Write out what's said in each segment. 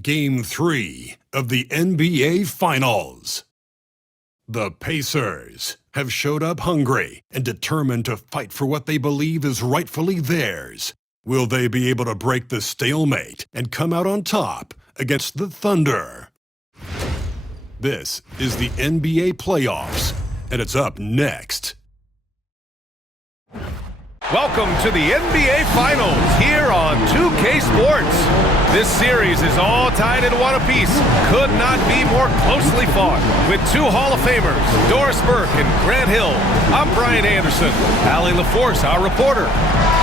Game 3 of the NBA Finals. The Pacers have showed up hungry and determined to fight for what they believe is rightfully theirs. Will they be able to break the stalemate and come out on top against the Thunder? This is the NBA playoffs, and it's up next. Welcome to the NBA Finals here on 2K Sports. This series is all tied in one apiece. Could not be more closely fought. With two Hall of Famers, Doris Burke and Grant Hill. I'm Brian Anderson. Allie LaForce, our reporter.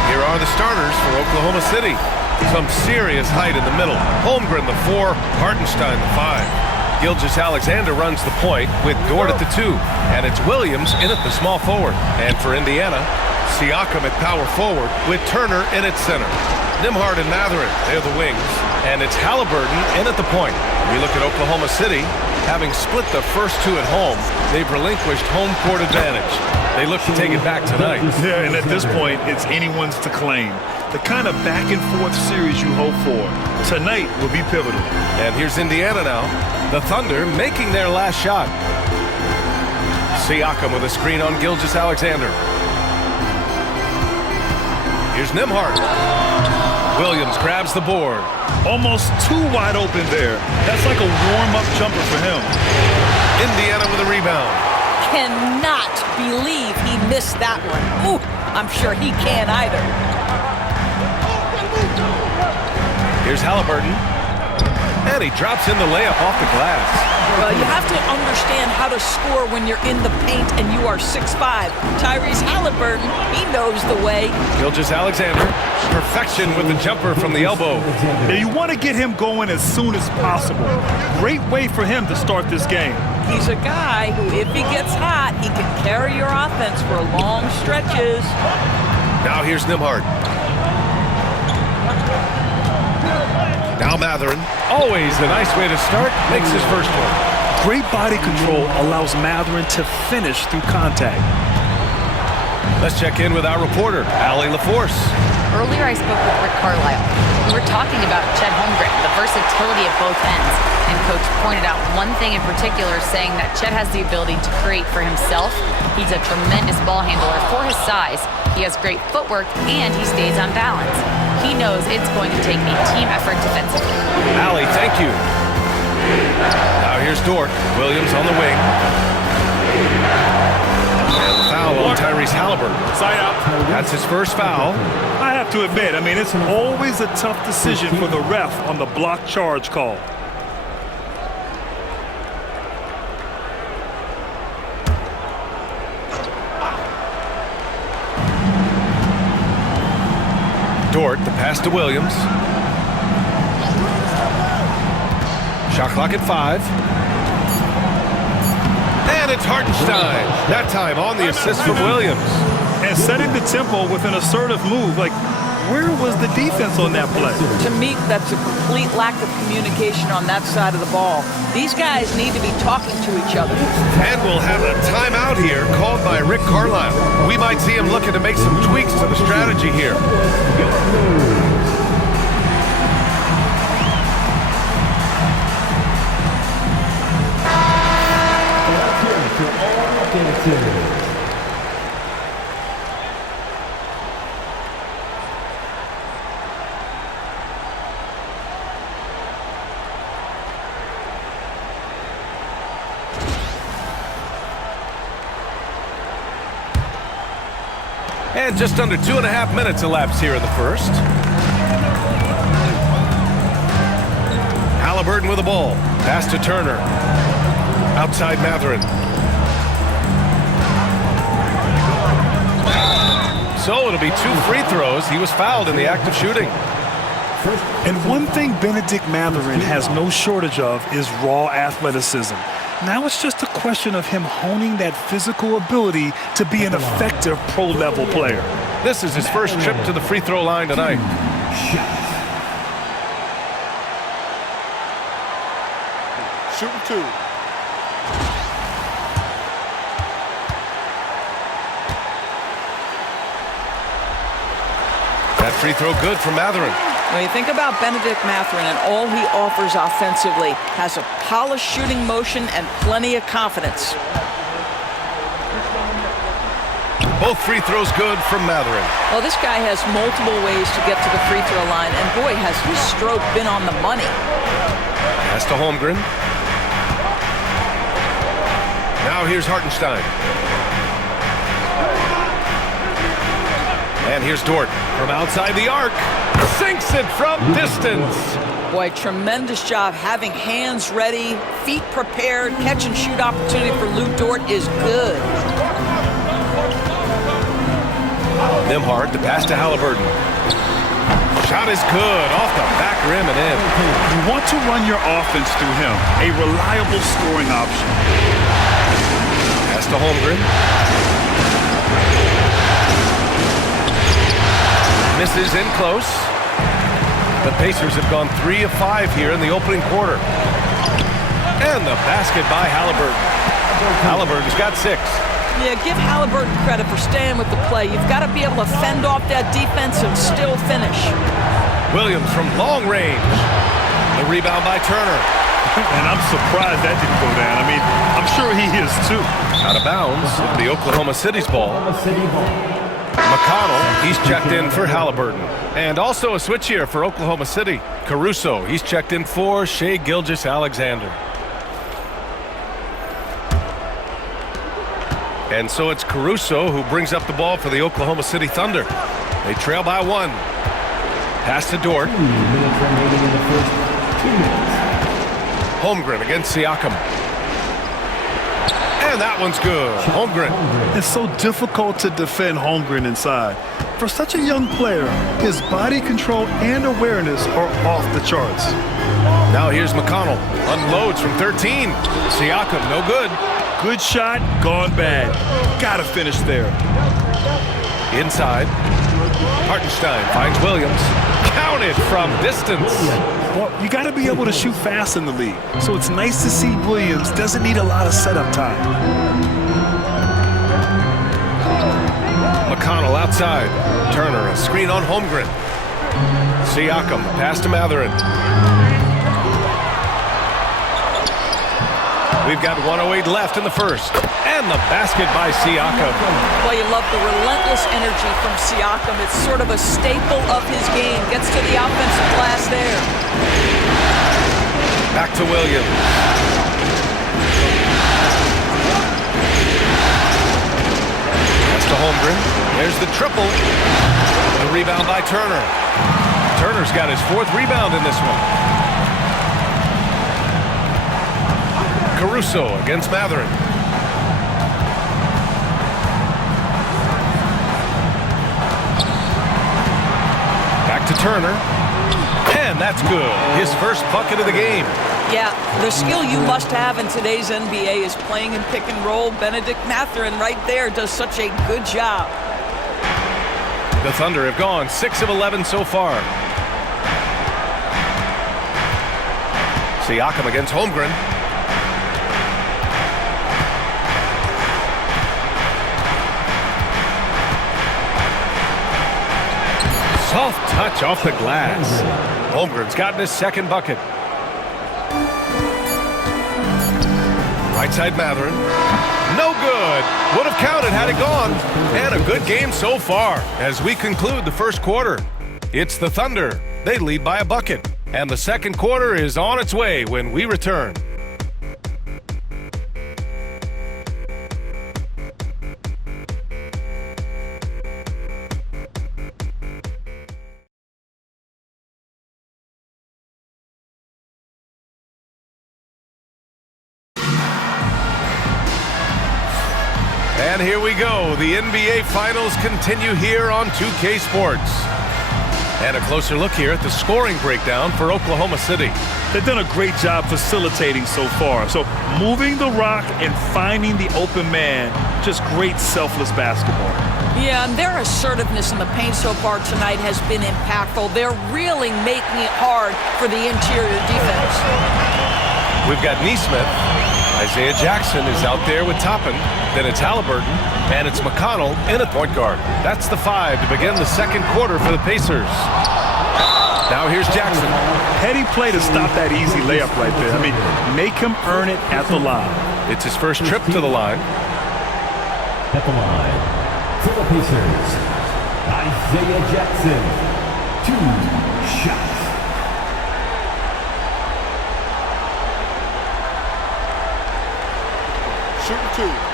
Here are the starters for Oklahoma City. Some serious height in the middle. Holmgren, the 4, Hartenstein, the 5. Gilgeous-Alexander runs the point with Dort at the 2. And it's Williams in at the small forward. And for Indiana, Siakam at power forward with Turner in at center. Nembhard and Mathurin, they're the wings. And it's Halliburton in at the point. We look at Oklahoma City. Having split the first two at home, they've relinquished home court advantage. They look to take it back tonight. Yeah, and at this point, it's anyone's to claim. The kind of back-and-forth series you hope for. Tonight will be pivotal. And here's Indiana now. The Thunder making their last shot. Siakam with a screen on Gilgeous-Alexander. Here's Nembhard. Williams grabs the board. Almost too wide open there. That's like a warm-up jumper for him. Indiana with a rebound. Cannot believe he missed that one. Ooh, I'm sure he can't either. Here's Halliburton. And he drops in the layup off the glass. Well, you have to understand how to score when you're in the paint and you are 6'5". Tyrese Halliburton, he knows the way. Gilgeous-Alexander, perfection with the jumper from the elbow. Yeah, you want to get him going as soon as possible. Great way for him to start this game. He's a guy who, if he gets hot, he can carry your offense for long stretches. Now here's Nembhard. Now Mathurin, always a nice way to start, makes his first one. Great body control allows Mathurin to finish through contact. Let's check in with our reporter, Allie LaForce. Earlier I spoke with Rick Carlisle. We were talking about Chet Holmgren, the versatility of both ends. And Coach pointed out one thing in particular, saying that Chet has the ability to create for himself. He's a tremendous ball handler for his size. He has great footwork, and he stays on balance. He knows it's going to take a team effort defensively. Allie, thank you. Now here's Dort. Williams on the wing. And foul on Tyrese Halliburton. Side out. That's his first foul. I have to admit, it's always a tough decision for the ref on the block charge call. Dort, the pass to Williams. Shot clock at 5. And it's Hartenstein. That time on the assist from Williams. And setting the tempo with an assertive move. Like, where was the defense on that play? To me, that's a complete lack of communication on that side of the ball. These guys need to be talking to each other. And we'll have a timeout here called by Rick Carlisle. We might see him looking to make some tweaks to the strategy here. And just under 2.5 minutes elapsed here in the first. Halliburton with the ball. Pass to Turner. Outside Mathurin. So it'll be 2 free throws. He was fouled in the act of shooting. And one thing Benedict Mathurin has no shortage of is raw athleticism. Now it's just a question of him honing that physical ability to be an effective pro-level player. This is his first trip to the free throw line tonight. Shooting 2. That free throw good from Mathurin. When you think about Benedict Mathurin and all he offers offensively, has a polished shooting motion and plenty of confidence. Both free throws good from Mathurin. Well, this guy has multiple ways to get to the free throw line, and boy, has his stroke been on the money. Pass to Holmgren. Now here's Hartenstein. And here's Dort from outside the arc. Sinks it from distance. Boy, tremendous job having hands ready, feet prepared. Catch and shoot opportunity for Lou Dort is good. Nembhard, the pass to Halliburton. Shot is good, off the back rim and in. You want to run your offense through him, a reliable scoring option. Pass to Holmgren. Misses in close. The Pacers have gone 3 of 5 here in the opening quarter. And the basket by Halliburton. Halliburton's got 6. Yeah, give Halliburton credit for staying with the play. You've got to be able to fend off that defense and still finish. Williams from long range. The rebound by Turner. And I'm surprised that didn't go down. I mean, I'm sure he is too. Out of bounds, it'll be Oklahoma City's ball. McConnell, he's checked in for Halliburton. And also a switch here for Oklahoma City. Caruso, he's checked in for Shai Gilgeous-Alexander. And so it's Caruso who brings up the ball for the Oklahoma City Thunder. They trail by 1. Pass to Dort. Holmgren against Siakam. And that one's good. Holmgren. It's so difficult to defend Holmgren inside. For such a young player, his body control and awareness are off the charts. Now here's McConnell. Unloads from 13. Siakam, no good. Good shot, gone bad. Gotta finish there. Inside. Hartenstein finds Williams. Counted from distance. Well, you gotta be able to shoot fast in the league. So it's nice to see Williams doesn't need a lot of setup time. McConnell outside. Turner, a screen on Holmgren. Siakam, pass to Mathurin. We've got 1:08 left in the first. And the basket by Siakam. Well, you love the relentless energy from Siakam. It's sort of a staple of his game. Gets to the offensive glass there. Back to Williams. Pass to Holmgren. There's the triple. The rebound by Turner. Turner's got his 4th rebound in this one. Caruso against Mathurin. Back to Turner. And that's good. His first bucket of the game. Yeah, the skill you must have in today's NBA is playing in pick and roll. Benedict Mathurin right there does such a good job. The Thunder have gone 6 of 11 so far. Siakam against Holmgren. Soft touch off the glass. Holmgren's gotten his 2nd bucket. Right side Mathurin. No good. Would have counted had it gone. And a good game so far as we conclude the first quarter. It's the Thunder. They lead by a bucket. And the second quarter is on its way when we return. And here we go. The NBA Finals continue here on 2K Sports. And a closer look here at the scoring breakdown for Oklahoma City. They've done a great job facilitating so far. So moving the rock and finding the open man, just great selfless basketball. Yeah, and their assertiveness in the paint so far tonight has been impactful. They're really making it hard for the interior defense. We've got Neesmith. Isaiah Jackson is out there with Toppin. Then it's Halliburton. And it's McConnell in at point guard. That's the 5 to begin the second quarter for the Pacers. Now here's Jackson. Heady play to stop that easy layup right there. I mean, make him earn it at the line. It's his first trip to the line. At the line, for the Pacers, Isaiah Jackson, 2 shots. Shooting 2.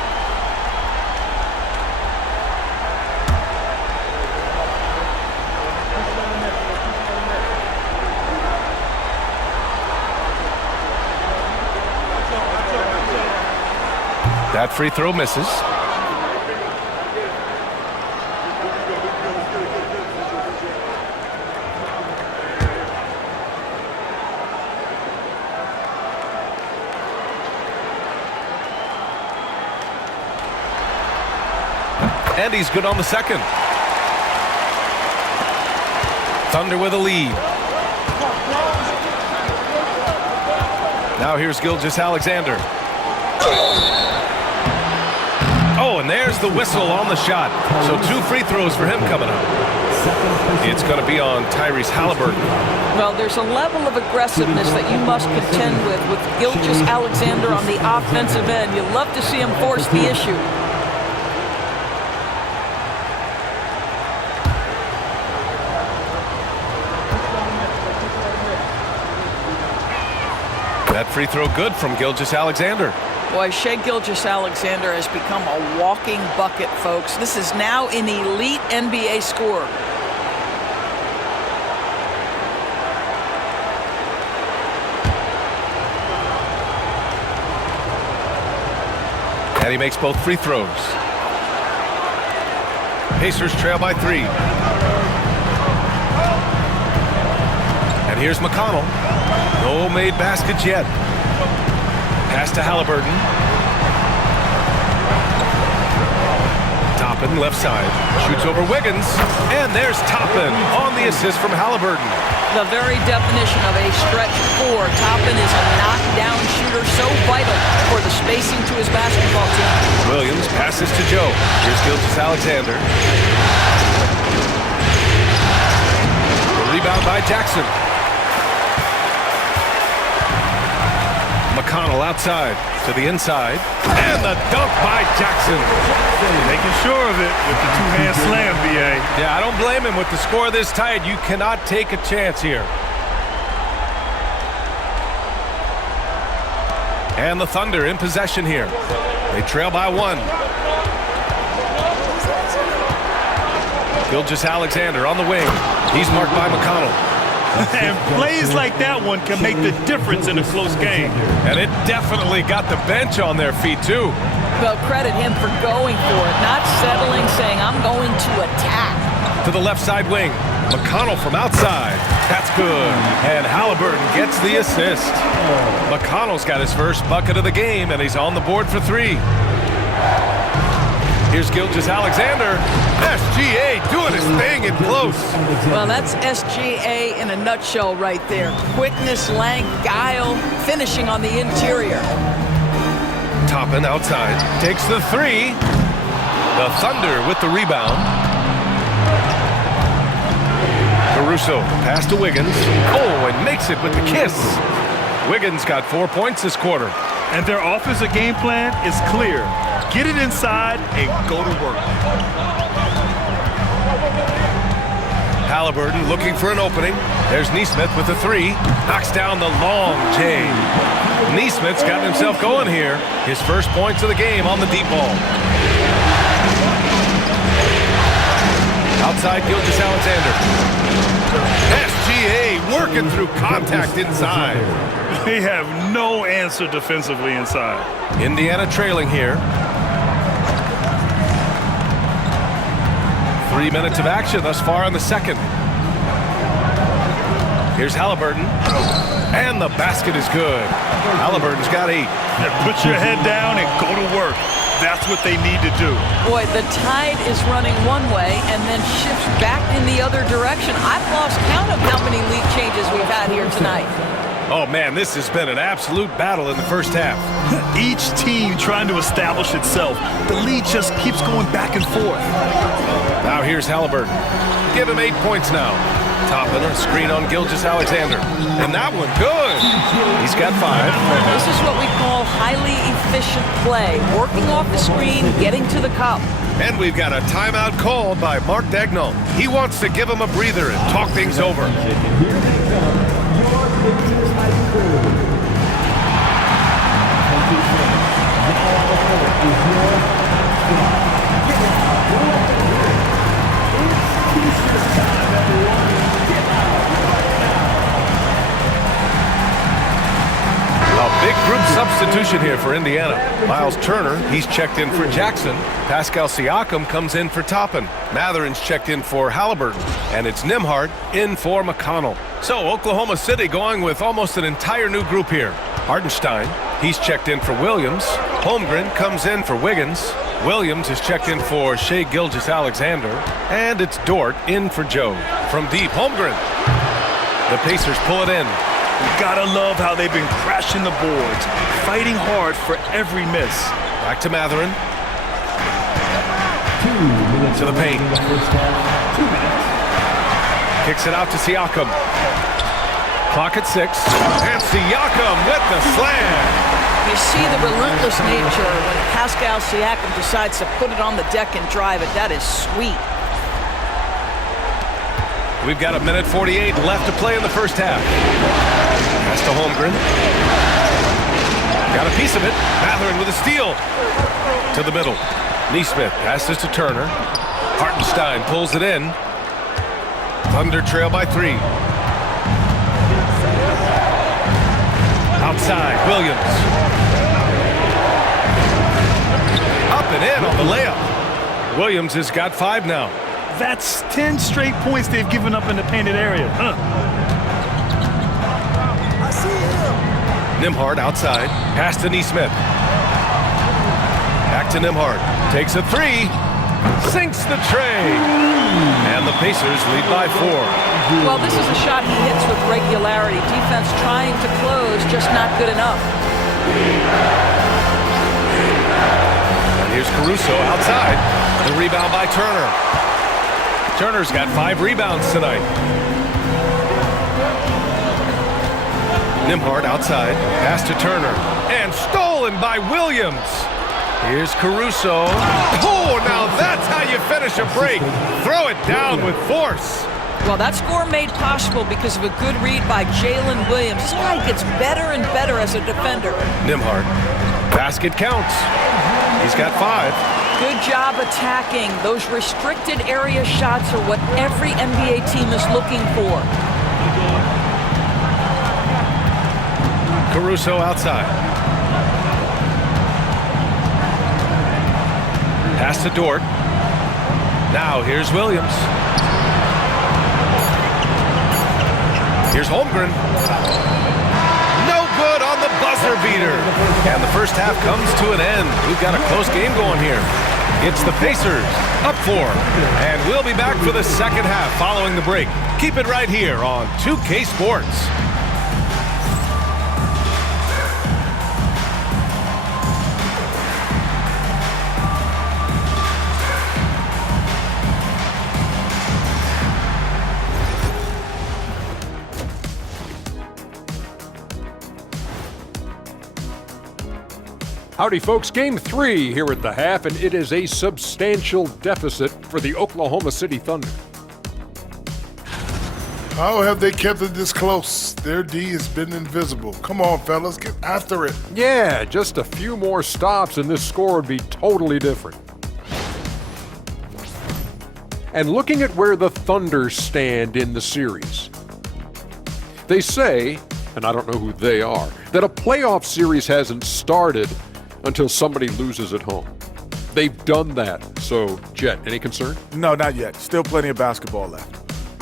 That free throw misses. And he's good on the second. Thunder with a lead. Now here's Gilgeous-Alexander. Oh, and there's the whistle on the shot. So 2 free throws for him coming up. It's going to be on Tyrese Halliburton. Well, there's a level of aggressiveness that you must contend with Gilgeous-Alexander on the offensive end. You love to see him force the issue. That free throw good from Gilgeous-Alexander. Boy, Shai Gilgeous-Alexander has become a walking bucket, folks. This is now an elite NBA scorer. And he makes both free throws. Pacers trail by 3. And here's McConnell. No made baskets yet. Pass to Halliburton. Toppin left side. Shoots over Wiggins. And there's Toppin on the assist from Halliburton. The very definition of a stretch 4. Toppin is a knockdown shooter, so vital for the spacing to his basketball team. Williams passes to Joe. Here's Gilgeous-Alexander. The rebound by Jackson. McConnell outside to the inside. And the dunk by Jackson. Making sure of it with the two-hand slam, B.A. Yeah, I don't blame him with the score this tight. You cannot take a chance here. And the Thunder in possession here. They trail by 1. Gilgeous-Alexander on the wing. He's marked by McConnell. And plays like that one can make the difference in a close game. And it definitely got the bench on their feet, too. Well, credit him for going for it, not settling, saying, I'm going to attack. To the left side wing. McConnell from outside. That's good. And Halliburton gets the assist. McConnell's got his first bucket of the game, and he's on the board for 3. Here's Gilgeous-Alexander. SGA doing his thing in close. Well, that's SGA in a nutshell right there. Quickness, length, guile, finishing on the interior. Toppin outside. Takes the 3. The Thunder with the rebound. Caruso pass to Wiggins. Oh, and makes it with the kiss. Wiggins got 4 points this quarter. And their offensive game plan is clear. Get it inside and go to work. Halliburton looking for an opening. There's Nesmith with the 3. Knocks down the long J. Nesmith's gotten himself going here. His first points of the game on the deep ball. Outside Gilgeous-Alexander. SGA working through contact inside. They have no answer defensively inside. Indiana trailing here. 3 minutes of action thus far in the second. Here's Halliburton. And the basket is good. Halliburton's got 8. Put your head down and go to work. That's what they need to do. Boy, the tide is running one way and then shifts back in the other direction. I've lost count of how many lead changes we've had here tonight. Oh, man, this has been an absolute battle in the first half. Each team trying to establish itself. The lead just keeps going back and forth. Now here's Halliburton. Give him 8 points now. Toppin, a screen on Gilgeous Alexander. And that one, good. He's got 5. This is what we call highly efficient play. Working off the screen, getting to the cup. And we've got a timeout called by Mark Dagnall. He wants to give him a breather and talk things over. A big group substitution here for Indiana. Miles Turner, he's checked in for Jackson. Pascal Siakam comes in for Toppin. Matherin's checked in for Halliburton. And it's Nembhard in for McConnell. So Oklahoma City going with almost an entire new group here. Hardenstein, he's checked in for Williams. Holmgren comes in for Wiggins. Williams is checked in for Shai Gilgeous-Alexander. And it's Dort in for Joe. From deep, Holmgren. The Pacers pull it in. You gotta love how they've been crashing the boards, fighting hard for every miss. Back to Matherin. 2 minutes to the paint. in the first half. 2 minutes. Kicks it out to Siakam. Clock at 6. And Siakam with the slam. You see the relentless nature when Pascal Siakam decides to put it on the deck and drive it. That is sweet. We've got 1:48 left to play in the first half. Pass to Holmgren. Got a piece of it. Matherin with a steal. To the middle. Neesmith passes to Turner. Hartenstein pulls it in. Thunder trail by 3. Outside, Williams. Up and in on the layup. Williams has got 5 now. That's 10 straight points they've given up in the painted area. Nembhard outside. Pass to Neesmith. Back to Nembhard. Takes a 3. Sinks the tray. And the Pacers lead by 4. Well, this is a shot he hits with regularity. Defense trying to close, just not good enough. And here's Caruso outside. The rebound by Turner. Turner's got 5 rebounds tonight. Nembhard outside. Pass to Turner. And stolen by Williams. Here's Caruso. Oh, now that's how you finish a break. Throw it down with force. Well, that score made possible because of a good read by Jalen Williams. This guy gets better and better as a defender. Nembhard. Basket counts. He's got 5. Good job attacking. Those restricted area shots are what every NBA team is looking for. Caruso outside. Pass to Dort. Now here's Williams. Here's Holmgren. No good on the buzzer beater. And the first half comes to an end. We've got a close game going here. It's the Pacers up 4. And we'll be back for the second half following the break. Keep it right here on 2K Sports. Howdy, folks. Game 3 here at the half, and it is a substantial deficit for the Oklahoma City Thunder. How have they kept it this close? Their D has been invisible. Come on, fellas, get after it. Yeah, just a few more stops and this score would be totally different. And looking at where the Thunder stand in the series, they say, and I don't know who they are, that a playoff series hasn't started until somebody loses at home. They've done that. So, Jet, any concern? No, not yet. Still plenty of basketball left.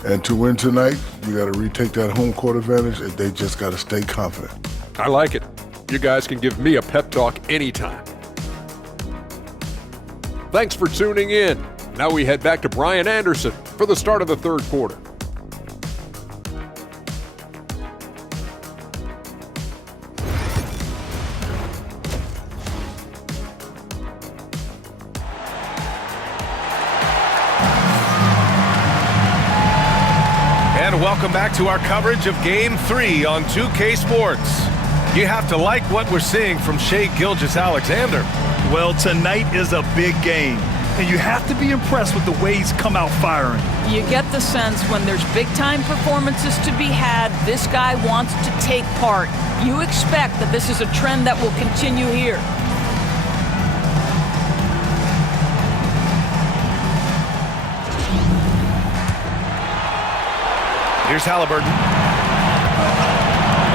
And to win tonight, we got to retake that home court advantage, and they just got to stay confident. I like it. You guys can give me a pep talk anytime. Thanks for tuning in. Now we head back to Brian Anderson for the start of the third quarter. And welcome back to our coverage of Game 3 on 2K Sports. You have to like what we're seeing from Shai Gilgeous-Alexander. Well, tonight is a big game, and you have to be impressed with the way he's come out firing. You get the sense when there's big-time performances to be had, this guy wants to take part. You expect that this is a trend that will continue here. Here's Halliburton.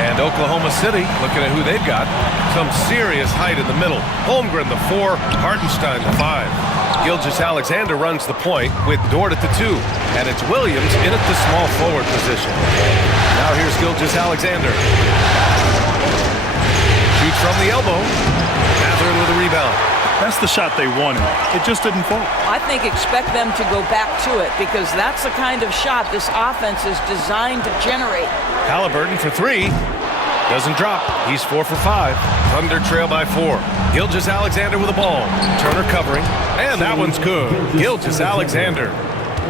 And Oklahoma City, looking at who they've got. Some serious height in the middle. Holmgren, the 4. Hartenstein, the 5. Gilgeous-Alexander runs the point with Dort at the 2. And it's Williams in at the small forward position. Now here's Gilgeous-Alexander. Shoots from the elbow. Mathurin with a rebound. That's the shot they wanted. It just didn't fall. I think expect them to go back to it because that's the kind of shot this offense is designed to generate. Halliburton for 3. Doesn't drop. He's 4 for 5. Thunder trail by 4. Gilgeous-Alexander with the ball. Turner covering. And that one's good. Gilgeous-Alexander.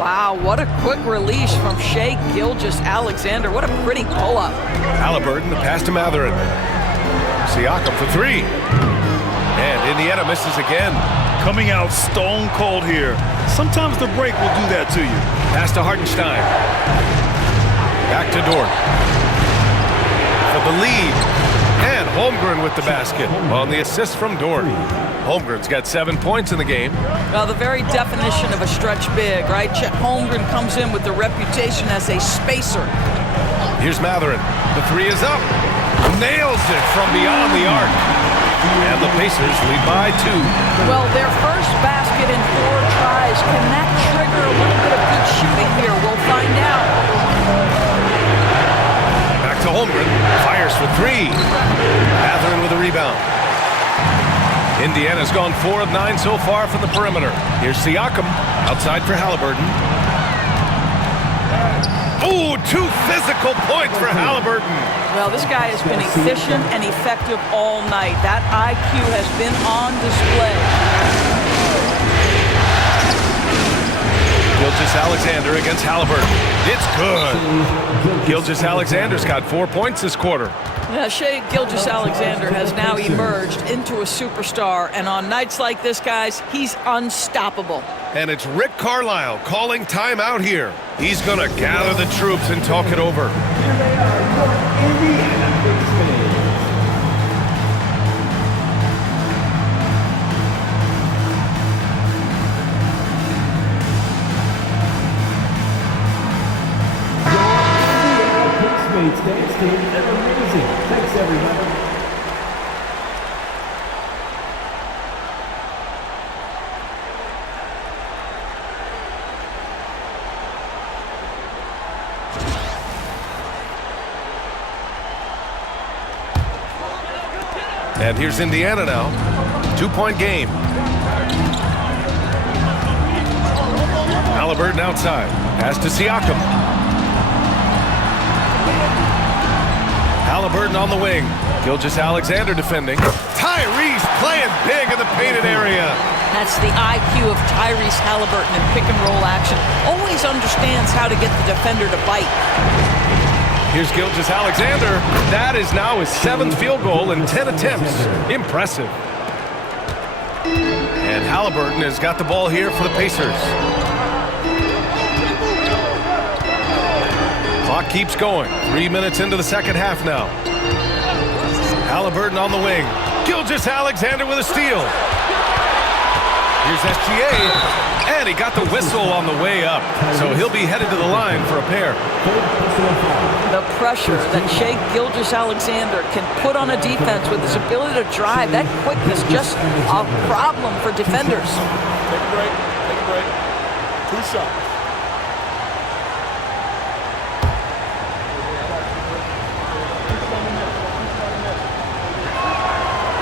Wow, what a quick release from Shai Gilgeous-Alexander. What a pretty pull-up. Halliburton, the pass to Mathurin. Siakam for 3. And Indiana misses again. Coming out stone cold here. Sometimes the break will do that to you. Pass to Hartenstein. Back to Dort. For the lead. And Holmgren with the basket on the assist from Dort. Holmgren's got 7 points in the game. Well, the very definition of a stretch big, right? Chet Holmgren comes in with the reputation as a spacer. Here's Mathurin. The 3 is up. Nails it from beyond the arc. And the Pacers lead by 2. Well, their first basket in 4 tries. Can that trigger a little bit of good shooting here? We'll find out. Back to Holmgren. Fires for 3. Mathurin with a rebound. Indiana's gone 4 of 9 so far from the perimeter. Here's Siakam. Outside for Halliburton. Oh, 2 physical points for Halliburton. Well, this guy has been efficient and effective all night. That IQ has been on display. Gilgeous-Alexander against Halliburton. It's good. Gilgeous-Alexander's got 4 points this quarter. Yeah, Shai Gilgeous-Alexander has now emerged into a superstar, and on nights like this, guys, he's unstoppable. And it's Rick Carlisle calling timeout here. He's going to gather the troops and talk it over. Here they are, your Indiana Pacers. Thanks, team. They're amazing. Thanks, everybody. And here's Indiana now. 2-point game. Halliburton outside. Pass to Siakam. Halliburton on the wing. Gilgeous-Alexander defending. Tyrese playing big in the painted area. That's the IQ of Tyrese Halliburton in pick-and-roll action. Always understands how to get the defender to bite. Here's Gilgeous-Alexander. That is now his 7th field goal in 10 attempts. Impressive. And Halliburton has got the ball here for the Pacers. Clock keeps going. 3 minutes into the second half now. Halliburton on the wing. Gilgeous-Alexander with a steal. Here's SGA. And he got the whistle on the way up. So he'll be headed to the line for a pair. The pressure that Shai Gilgeous-Alexander can put on a defense with his ability to drive, that quickness, just a problem for defenders. Take a break. Take a break. 2 shots.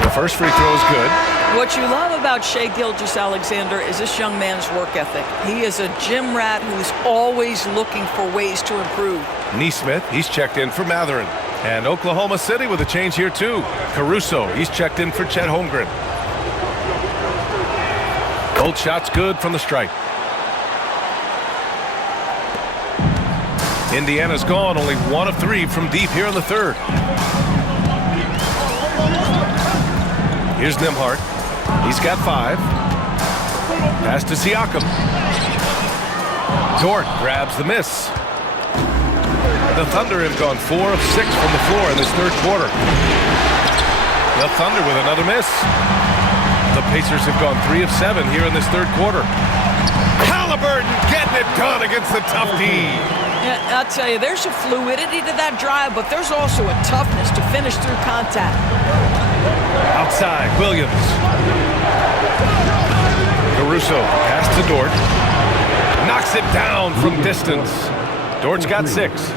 The first free throw is good. What you love about Shai Gilgeous-Alexander is this young man's work ethic. He is a gym rat who's always looking for ways to improve. Neesmith, he's checked in for Mathurin. And Oklahoma City with a change here too. Caruso, he's checked in for Chet Holmgren. Both shots good from the stripe. Indiana's gone only 1 of 3 from deep here in the third. Here's Nembhard. He's got 5. Pass to Siakam. Dort grabs the miss. The Thunder have gone 4 of 6 from the floor in this third quarter. The Thunder with another miss. The Pacers have gone 3 of 7 here in this third quarter. Halliburton getting it done against the tough D. Yeah, I'll tell you, there's a fluidity to that drive, but there's also a toughness to finish through contact. Outside, Williams. Caruso, pass to Dort. Knocks it down from distance. Dort's got 6.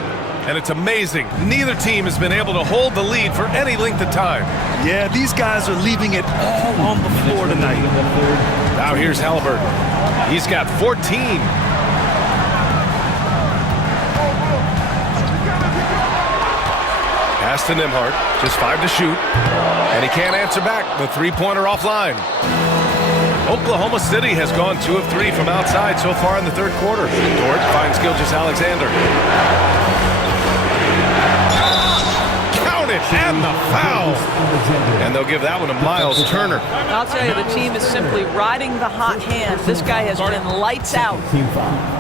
And it's amazing, neither team has been able to hold the lead for any length of time. Yeah, these guys are leaving it all on the floor tonight. Now here's Halliburton. He's got 14. Pass to Nembhard, just 5 to shoot. And he can't answer back, the three-pointer offline. Oklahoma City has gone 2 of 3 from outside so far in the third quarter. Dort finds Gilgeous-Alexander. Count it, and the foul. And they'll give that one to Miles Turner. I'll tell you, the team is simply riding the hot hand. This guy has been lights out.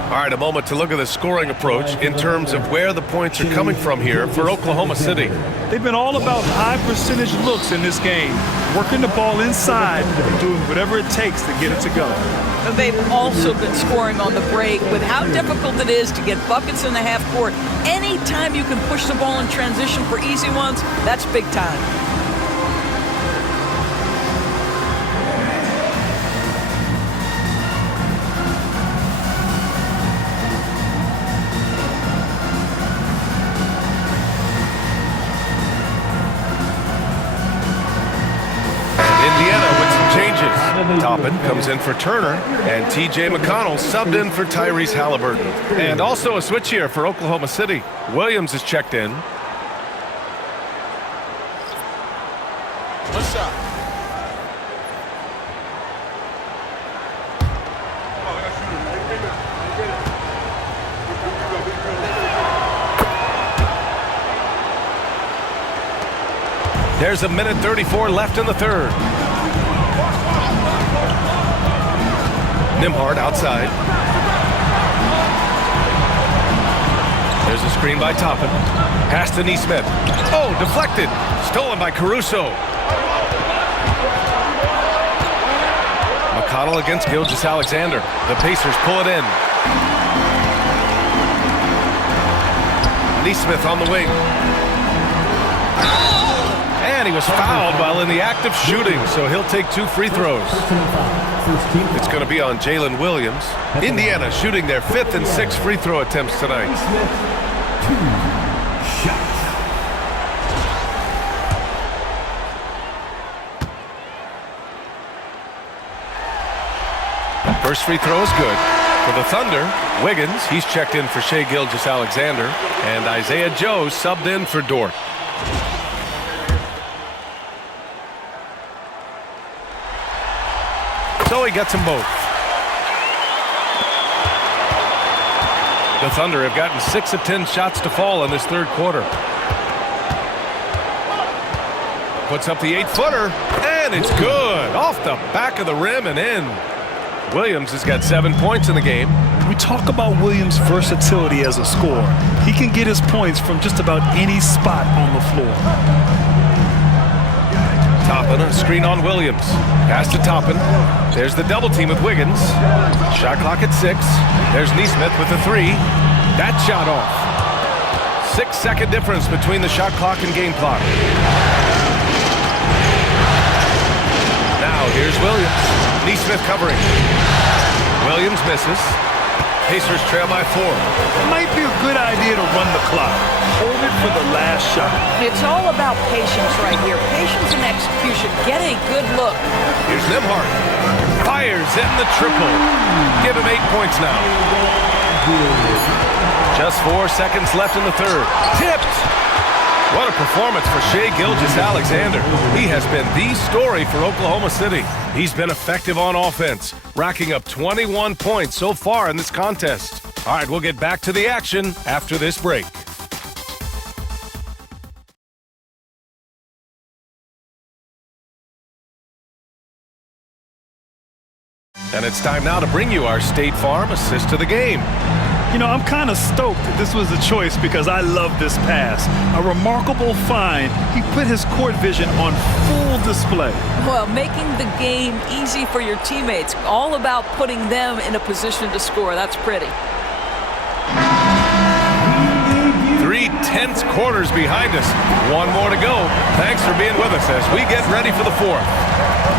All right, a moment to look at the scoring approach in terms of where the points are coming from here for Oklahoma City. They've been all about high percentage looks in this game, working the ball inside and doing whatever it takes to get it to go. They've also been scoring on the break. With how difficult it is to get buckets in the half court, anytime you can push the ball in transition for easy ones, that's big time. Toppin comes in for Turner, and T.J. McConnell subbed in for Tyrese Halliburton. And also a switch here for Oklahoma City. Williams is checked in. One shot. There's a minute 34 left in the third. Nembhard outside. There's a screen by Toppin. Pass to Nesmith. Oh, deflected. Stolen by Caruso. McConnell against Gilgeous-Alexander. The Pacers pull it in. Nesmith on the wing. And he was fouled while in the act of shooting, so he'll take 2 free throws. It's going to be on Jalen Williams. Indiana shooting their 5th and 6th free throw attempts tonight. 2 shots. First free throw is good. For the Thunder, Wiggins, he's checked in for Shai Gilgeous-Alexander. And Isaiah Joe subbed in for Dort. So he gets them both. The Thunder have gotten 6 of 10 shots to fall in this third quarter. Puts up the 8-footer, and it's good. Off the back of the rim and in. Williams has got 7 points in the game. We talk about Williams' versatility as a scorer. He can get his points from just about any spot on the floor. Toppin, a screen on Williams. Pass to Toppin. There's the double team with Wiggins. Shot clock at 6. There's Nesmith with the 3. That shot off. 6-second difference between the shot clock and game clock. Now here's Williams. Nesmith covering. Williams misses. Pacers trail by 4. It might be a good idea to run the clock. Hold it for the last shot. It's all about patience right here. Patience and execution. Get a good look. Here's Nembhard. Fires in the triple. Give him 8 points now. Just 4 seconds left in the third. Tipped. What a performance for Shai Gilgeous-Alexander. He has been the story for Oklahoma City. He's been effective on offense, racking up 21 points so far in this contest. All right, we'll get back to the action after this break. And it's time now to bring you our State Farm assist to the game. You know, I'm kind of stoked that this was a choice because I love this pass. A remarkable find. He put his court vision on full display. Well, making the game easy for your teammates. All about putting them in a position to score. That's pretty. 3 tense quarters behind us. One more to go. Thanks for being with us as we get ready for the fourth.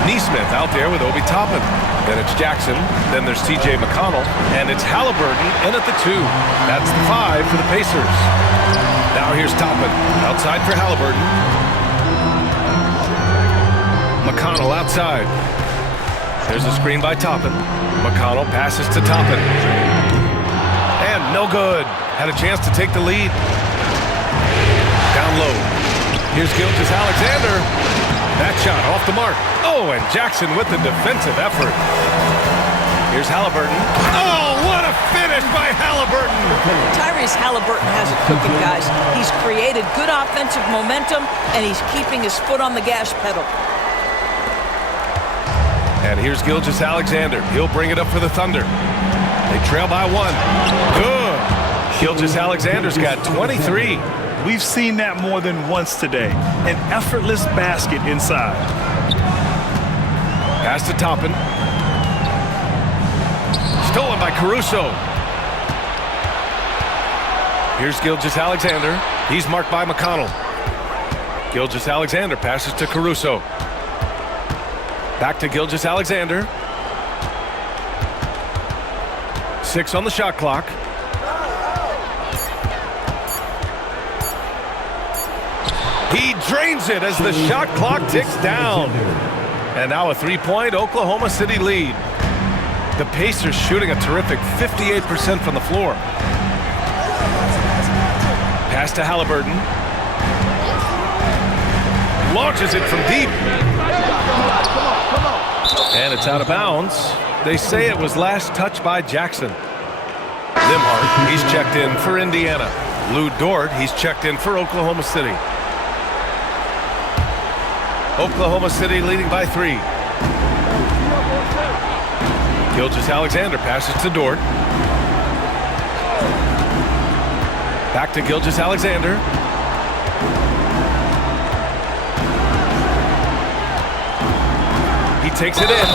Neesmith out there with Obi Toppin. Then it's Jackson. Then there's TJ McConnell. And it's Halliburton in at the 2. That's the 5 for the Pacers. Now here's Toppin. Outside for Halliburton. McConnell outside. There's a screen by Toppin. McConnell passes to Toppin. And no good. Had a chance to take the lead. Down low. Here's Gilgeous-Alexander. That shot off the mark. Oh, and Jackson with the defensive effort. Here's Halliburton. Oh, what a finish by Halliburton. Tyrese Halliburton has it cooking, guys. He's created good offensive momentum, and he's keeping his foot on the gas pedal. And here's Gilgeous-Alexander. He'll bring it up for the Thunder. They trail by 1. Good. Gilgeous-Alexander's got 23. We've seen that more than once today. An effortless basket inside. Pass to Toppin. Stolen by Caruso. Here's Gilgeous-Alexander. He's marked by McConnell. Gilgeous-Alexander passes to Caruso. Back to Gilgeous-Alexander. 6 on the shot clock. He drains it as the shot clock ticks down. And now a 3-point Oklahoma City lead. The Pacers shooting a terrific 58% from the floor. Pass to Halliburton. Launches it from deep. And it's out of bounds. They say it was last touched by Jackson. Limhart, he's checked in for Indiana. Lou Dort, he's checked in for Oklahoma City. Oklahoma City leading by 3. Gilgeous-Alexander passes to Dort. Back to Gilgeous-Alexander. He takes it in.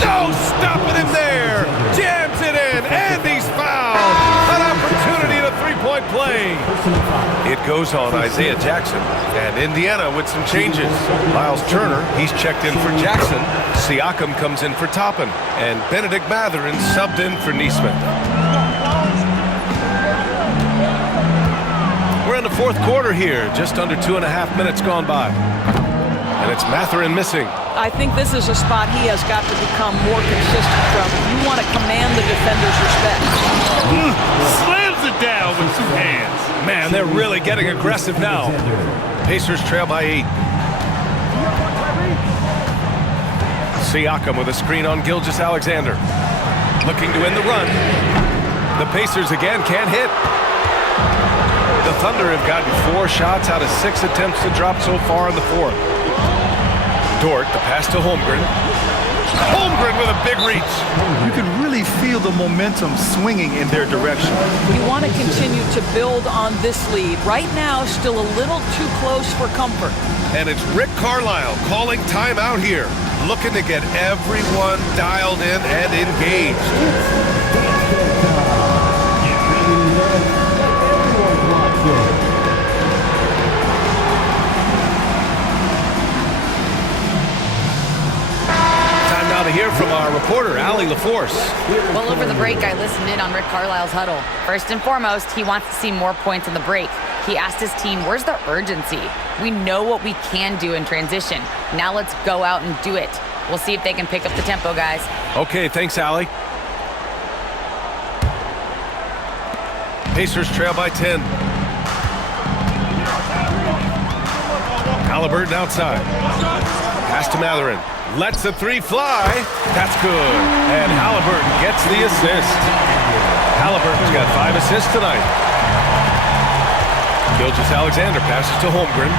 No, stopping him there. Jams it in, and he's fouled. An opportunity at a 3-point play. It goes on Isaiah Jackson, and Indiana with some changes. Miles Turner, he's checked in for Jackson. Siakam comes in for Toppin, and Benedict Mathurin subbed in for Neesmith. We're in the fourth quarter here, just under 2.5 minutes gone by. And it's Mathurin missing. I think this is a spot he has got to become more consistent from. You want to command the defender's respect. Slams it down with 2 hands. Man, they're really getting aggressive now. Pacers trail by 8. Siakam with a screen on Gilgeous-Alexander. Looking to end the run. The Pacers again can't hit. The Thunder have gotten 4 shots out of 6 attempts to drop so far in the fourth. Dort, the pass to Holmgren. Holmgren with a big reach. You can really feel the momentum swinging in their direction. You want to continue to build on this lead. Right now, still a little too close for comfort. And it's Rick Carlisle calling timeout here, looking to get everyone dialed in and engaged. To hear from our reporter, Allie LaForce. Well, over the break, I listened in on Rick Carlisle's huddle. First and foremost, he wants to see more points on the break. He asked his team, where's the urgency? We know what we can do in transition. Now let's go out and do it. We'll see if they can pick up the tempo, guys. Okay, thanks, Allie. Pacers trail by 10. Halliburton outside. Pass to Mathurin. Lets the 3 fly. That's good. And Halliburton gets the assist. Halliburton's got 5 assists tonight. Gilgeous-Alexander passes to Holmgren.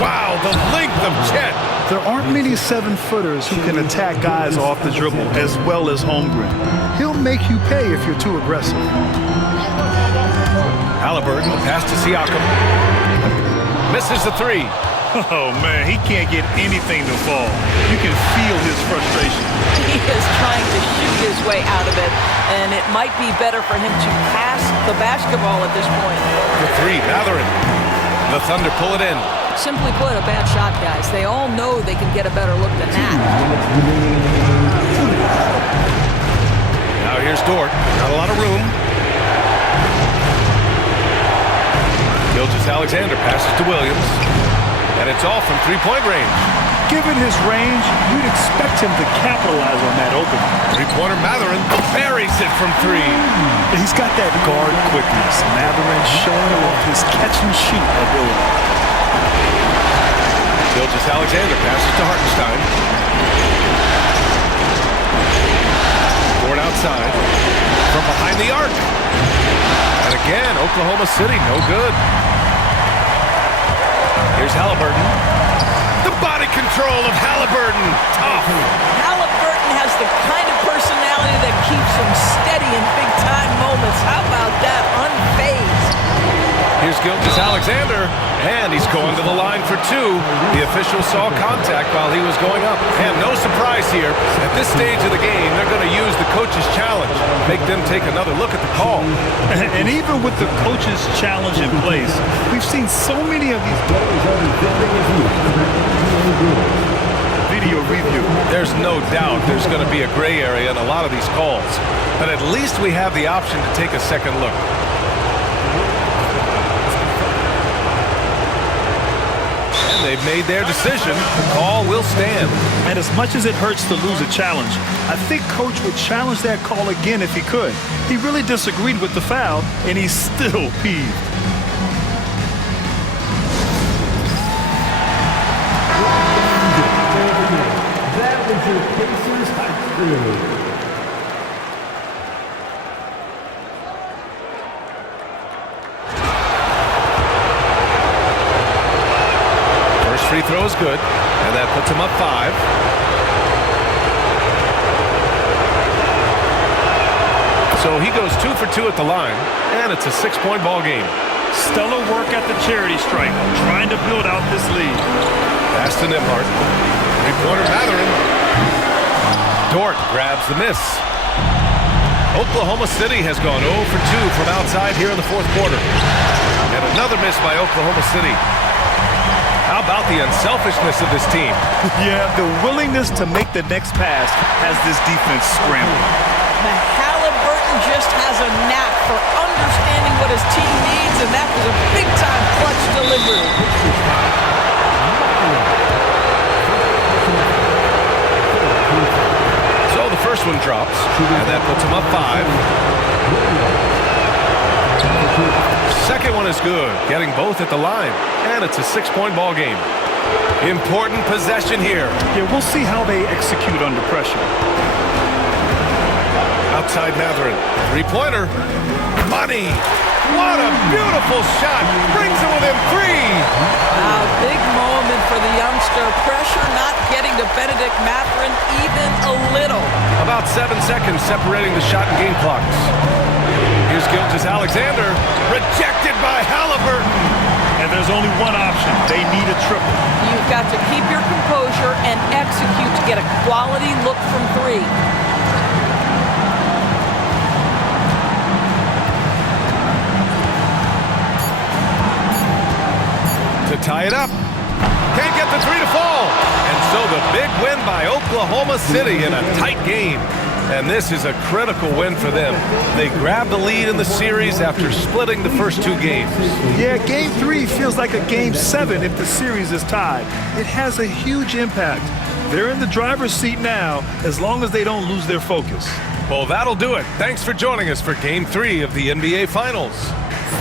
Wow, the length of Chet. There aren't many 7-footers who can attack guys off the dribble as well as Holmgren. He'll make you pay if you're too aggressive. Halliburton, the pass to Siakam. Misses the 3. Oh, man, he can't get anything to fall. You can feel his frustration. He is trying to shoot his way out of it, and it might be better for him to pass the basketball at this point. The 3, Mathurin. The Thunder pull it in. Simply put, a bad shot, guys. They all know they can get a better look than that. Now here's Dort. Not a lot of room. Gilgeous-Alexander passes to Williams. And it's all from three-point range. Given his range, you'd expect him to capitalize on that opening. Three-pointer Mathurin buries it from 3. He's got that guard quickness. Mathurin showing off his catch-and-shoot ability. Gilgeous-Alexander passes to Hartenstein. Dort outside. From behind the arc. And again, Oklahoma City, no good. Here's Halliburton. The body control of Halliburton. Tough. Halliburton has the kind of personality that keeps him steady in big-time moments. How about that? Unfazed. Here's Gilgeous-Alexander, and he's going to the line for 2. The official saw contact while he was going up. And no surprise here, at this stage of the game, they're going to use the coach's challenge, make them take another look at the call. And even with the coach's challenge in place, we've seen so many of these video review. There's no doubt there's going to be a gray area in a lot of these calls, but at least we have the option to take a second look. They've made their decision. The call will stand. And as much as it hurts to lose a challenge, I think Coach would challenge that call again if he could. He really disagreed with the foul, and he's still peeved. That was your Pacers high school. Free throw is good, and that puts him up 5. So he goes 2 for 2 at the line, and it's a 6-point ball game. Stellar work at the charity stripe, trying to build out this lead. Pass to Nembhard. Three-pointer Mathurin. Dort grabs the miss. Oklahoma City has gone 0 for 2 from outside here in the 4th quarter. And another miss by Oklahoma City. How about the unselfishness of this team? Yeah, the willingness to make the next pass has this defense scrambling. Now, Halliburton just has a knack for understanding what his team needs, and that was a big-time clutch delivery. So the first one drops, and that puts him up 5. Second one is good, getting both at the line, and it's a 6-point ball game. Important possession here. Yeah, we'll see how they execute under pressure. Outside Mathurin, three-pointer, money. What a beautiful shot, brings it within 3. Wow, big moment for the youngster. Pressure not getting to Benedict Mathurin even a little. About 7 seconds separating the shot and game clocks. Here's Gilgeous-Alexander, rejected by Halliburton. And there's only one option. They need a triple. You've got to keep your composure and execute to get a quality look from 3. To tie it up. Can't get the 3 to fall. And so the big win by Oklahoma City in a tight game. And this is a critical win for them. They grabbed the lead in the series after splitting the first 2 games. Yeah, Game 3 feels like a Game 7 if the series is tied. It has a huge impact. They're in the driver's seat now, as long as they don't lose their focus. Well, that'll do it. Thanks for joining us for Game 3 of the NBA Finals.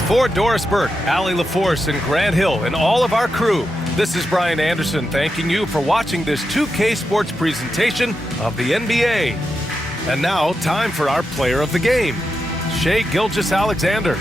For Doris Burke, Allie LaForce, and Grant Hill, and all of our crew, this is Brian Anderson thanking you for watching this 2K Sports presentation of the NBA. And now, time for our player of the game, Shai Gilgeous-Alexander.